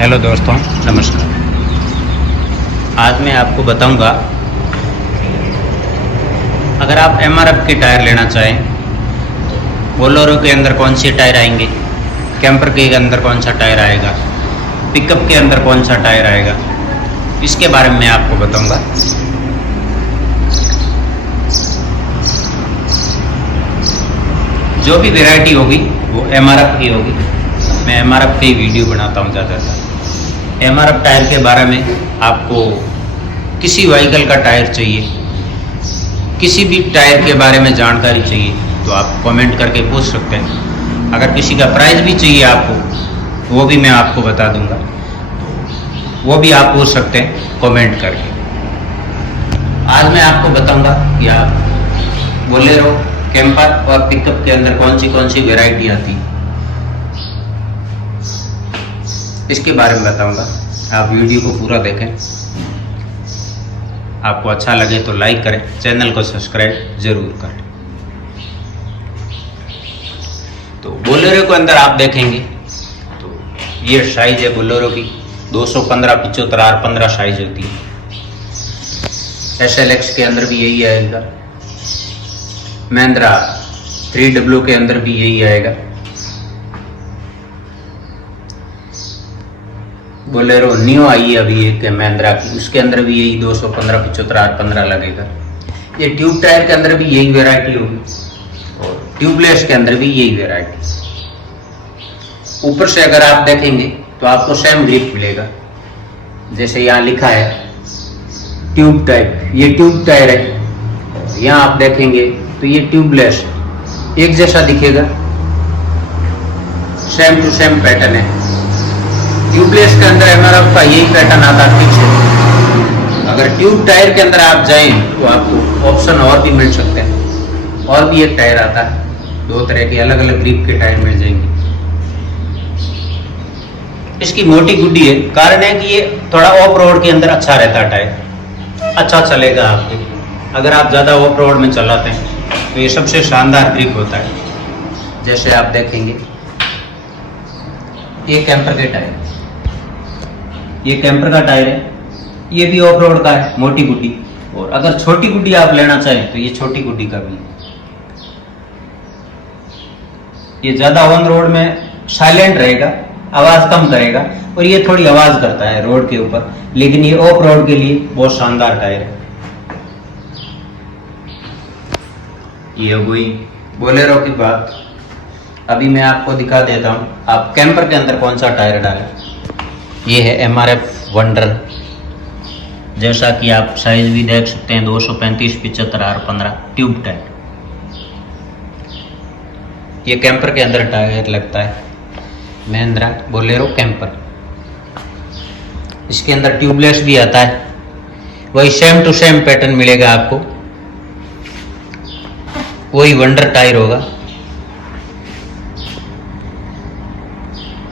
Hello दोस्तों, नमस्कार। आज मैं आपको बताऊंगा, अगर आप एमआरएफ के टायर लेना चाहें तो बोलेरो के अंदर कौन से टायर आएंगे, कैंपर के अंदर कौन सा टायर आएगा, पिकअप के अंदर कौन सा टायर आएगा, इसके बारे में मैं आपको बताऊंगा। जो भी वैरायटी होगी वो एमआरएफ की होगी। मैं एमआरएफ की वीडियो बनाता हूँ ज़्यादातर। एमआरएफ टायर के बारे में आपको किसी व्हीकल का टायर चाहिए, किसी भी टायर के बारे में जानकारी चाहिए तो आप कमेंट करके पूछ सकते हैं। अगर किसी का प्राइस भी चाहिए आपको, वो भी मैं आपको बता दूंगा, वो भी आप पूछ सकते हैं कमेंट करके। आज मैं आपको बताऊंगा कि आप बोलेरो, कैंपर और पिकअप के अंदर कौन सी वैरायटी आती है, इसके बारे में बताऊंगा। आप वीडियो को पूरा देखें। आपको अच्छा लगे तो लाइक करें, चैनल को सब्सक्राइब जरूर करें। तो बोलेरो के अंदर आप देखेंगे तो ये साइज है बोलेरो की 215, 75, R15 साइज होती है। SLX के अंदर भी यही आएगा, महिंद्रा 3W के अंदर भी यही आएगा, बोलेरो न्यू आई है अभी एक महिंद्रा की, उसके अंदर भी यही 215, 75, R15 लगेगा। ये ट्यूब टायर के अंदर भी यही वैरायटी होगी और ट्यूबलेस के अंदर भी यही वैरायटी। ऊपर से अगर आप देखेंगे तो आपको सेम ग्रिप मिलेगा, जैसे यहाँ लिखा है ट्यूब टायर, ये ट्यूब टायर है। यहाँ आप देखेंगे तो ये ट्यूबलेस, एक जैसा दिखेगा, सेम टू सेम पैटर्न है। ट्यूबलेस के अंदर एमआरएफ का यही पैटर्न आता है पीछे। अगर ट्यूब टायर के अंदर आप जाएं तो आपको ऑप्शन और भी मिल सकते हैं, और भी एक टायर आता है, दो तरह के अलग अलग ग्रिप के टायर मिल जाएंगे। इसकी मोटी गुड्डी है, कारण है कि ये थोड़ा ऑफ रोड के अंदर अच्छा रहता है, टायर अच्छा चलेगा आपके। अगर आप ज़्यादा ऑफ रोड में चलाते हैं तो ये सबसे शानदार ग्रिप होता है। जैसे आप देखेंगे ये कैंपर के टायर, ये कैंपर का टायर है, ये भी ऑफ रोड का है, मोटी गुड्डी। और अगर छोटी गुड्डी आप लेना चाहें तो ये छोटी गुड्डी का भी है। ये ज़्यादा ऑन रोड में साइलेंट रहेगा, आवाज़ कम करेगा, और ये थोड़ी आवाज़ करता है रोड के ऊपर, लेकिन ये ऑफ रोड के लिए बहुत शानदार टायर है। ये हो गई बोलेरो की बात। अभी मैं आपको दिखा देता हूँ आप कैंपर के अंदर कौन सा टायर डालें। ये है एमआरएफ वंडर, जैसा कि आप साइज भी देख सकते हैं, 235, 75, R15 ट्यूब टायर। ये कैंपर के अंदर टायर लगता है, महिंद्रा बोलेरो कैंपर। इसके अंदर ट्यूबलेस भी आता है, वही सेम टू सेम पैटर्न मिलेगा आपको, वही वंडर टायर होगा।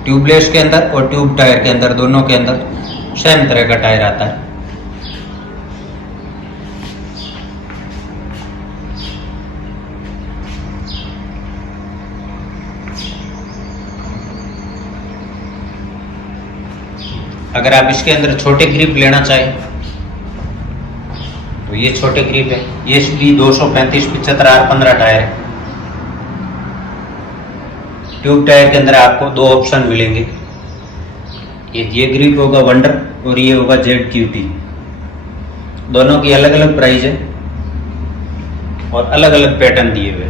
ट्यूबलेस के अंदर और ट्यूब टायर के अंदर, दोनों के अंदर सेम तरह का टायर आता है। अगर आप इसके अंदर छोटे ग्रिप लेना चाहें तो ये छोटे ग्रिप है, ये भी 235, 75, R15 टायर है। ट्यूब टायर के अंदर आपको दो ऑप्शन मिलेंगे, ये ग्रिप होगा वंडर और ये होगा ZQT। दोनों की अलग अलग प्राइस है और अलग अलग पैटर्न दिए हुए।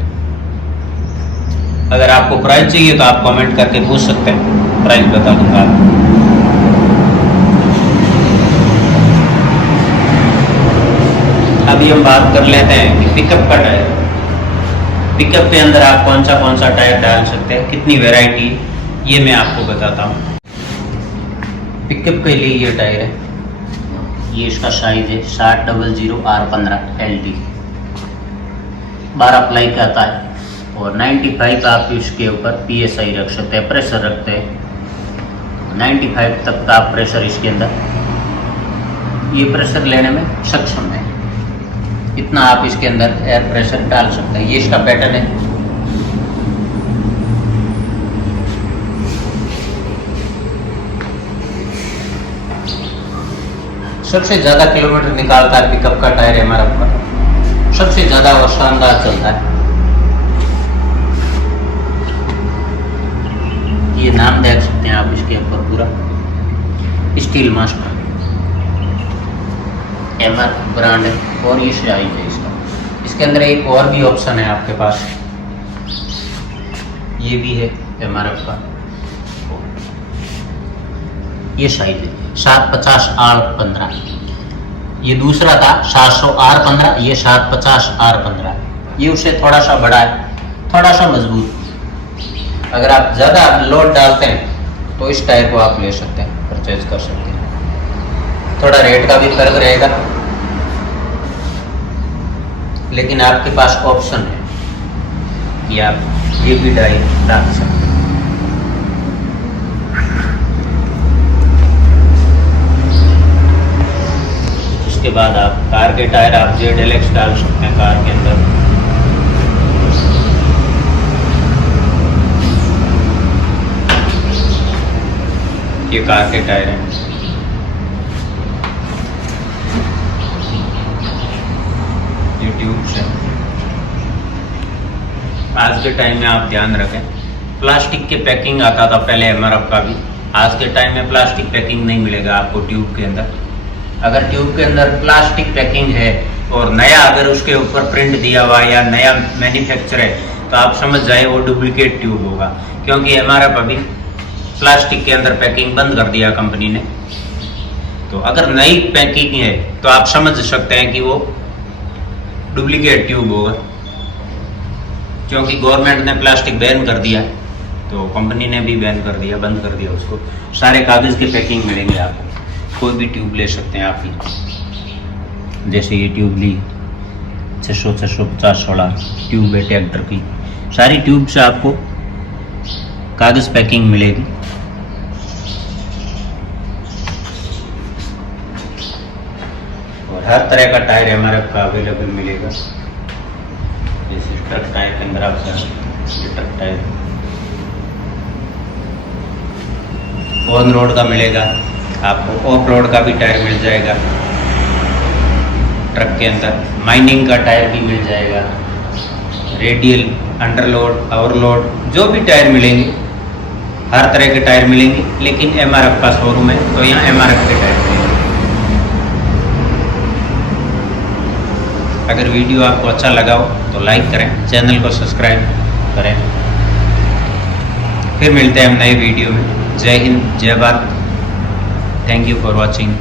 अगर आपको प्राइस चाहिए तो आप कमेंट करके पूछ सकते हैं, प्राइस बता दूंगा आपको। अभी हम बात कर लेते हैं कि पिकअप का टायर। पिकअप के अंदर आप कौन सा टायर डाल सकते हैं, कितनी वैरायटी, ये मैं आपको बताता हूँ। पिकअप के लिए ये टायर है, ये इसका साइज है 6000 R15 LT, 12 प्लाई का आता है। और 95 आप इसके ऊपर PSI रख सकते हैं, प्रेशर रखते हैं 95 तक का आप प्रेशर इसके अंदर, ये प्रेशर लेने में सक्षम है। इतना आप इसके अंदर एयर प्रेशर डाल सकते हैं। ये इसका पैटर्न है, सबसे ज़्यादा किलोमीटर निकालता है पिकअप का टायर एमआरएफ का, सबसे ज़्यादा और शानदार चलता है। ये नाम देख सकते हैं आप इसके ऊपर पूरा, स्टील मास्टर एमआरएफ ब्रांड है और ये साइज है इसका। इसके अंदर एक और भी ऑप्शन है आपके पास, ये भी है एमआरएफ का, ये साइज है 750R15। ये दूसरा था 700R15, ये 750R15, ये उससे थोड़ा सा बड़ा है, थोड़ा सा मजबूत। अगर आप ज़्यादा लोड डालते हैं तो इस टायर को आप ले सकते हैं, परचेज कर सकते हैं। थोड़ा रेट का भी फर्क रहेगा, लेकिन आपके पास ऑप्शन है कि आप ये भी डाई डाल सकते हैं। इसके बाद आप कार के टायर आप ZLX डाल सकते हैं कार के अंदर। ये कार के टायर हैं। ये ट्यूब्स हैं। आज के टाइम में आप ध्यान रखें, प्लास्टिक के पैकिंग आता था पहले एमआरएफ का भी, आज के टाइम में प्लास्टिक पैकिंग नहीं मिलेगा आपको ट्यूब के अंदर। अगर ट्यूब के अंदर प्लास्टिक पैकिंग है और नया अगर उसके ऊपर प्रिंट दिया हुआ या नया मैन्युफैक्चर है तो आप समझ जाए वो डुप्लीकेट ट्यूब होगा, क्योंकि एमआरएफ अभी प्लास्टिक के अंदर पैकिंग बंद कर दिया कंपनी ने। तो अगर नई पैकिंग है तो आप समझ सकते हैं कि वो डुप्लीकेट ट्यूब होगा, क्योंकि गवर्नमेंट ने प्लास्टिक बैन कर दिया, तो कंपनी ने भी बैन कर दिया, बंद कर दिया उसको। सारे कागज़ के पैकिंग मिलेंगे आपको, कोई भी ट्यूब ले सकते हैं आप ही। जैसे ये ट्यूब ली 600-650 ट्यूब है ट्रैक्टर की, सारी ट्यूब से आपको कागज़ पैकिंग मिलेगी। और हर तरह का टायर एमआरएफ का अवेलेबल मिलेगा। जैसे ट्रक टायर के अंदर आपका ये ट्रक टायर ऑन रोड का मिलेगा, आपको ऑफ रोड का भी टायर मिल जाएगा। ट्रक के अंदर माइनिंग का टायर भी मिल जाएगा, रेडियल, अंडरलोड, ओवरलोड, जो भी टायर मिलेंगे, हर तरह के टायर मिलेंगे। लेकिन एमआरएफ का शोरूम है तो यहाँ एमआरएफ के टायर मिलेंगे। अगर वीडियो आपको अच्छा लगा हो तो लाइक करें, चैनल को सब्सक्राइब करें। फिर मिलते हैं हम नए वीडियो में। जय हिंद, जय Bharat. Thank you for watching.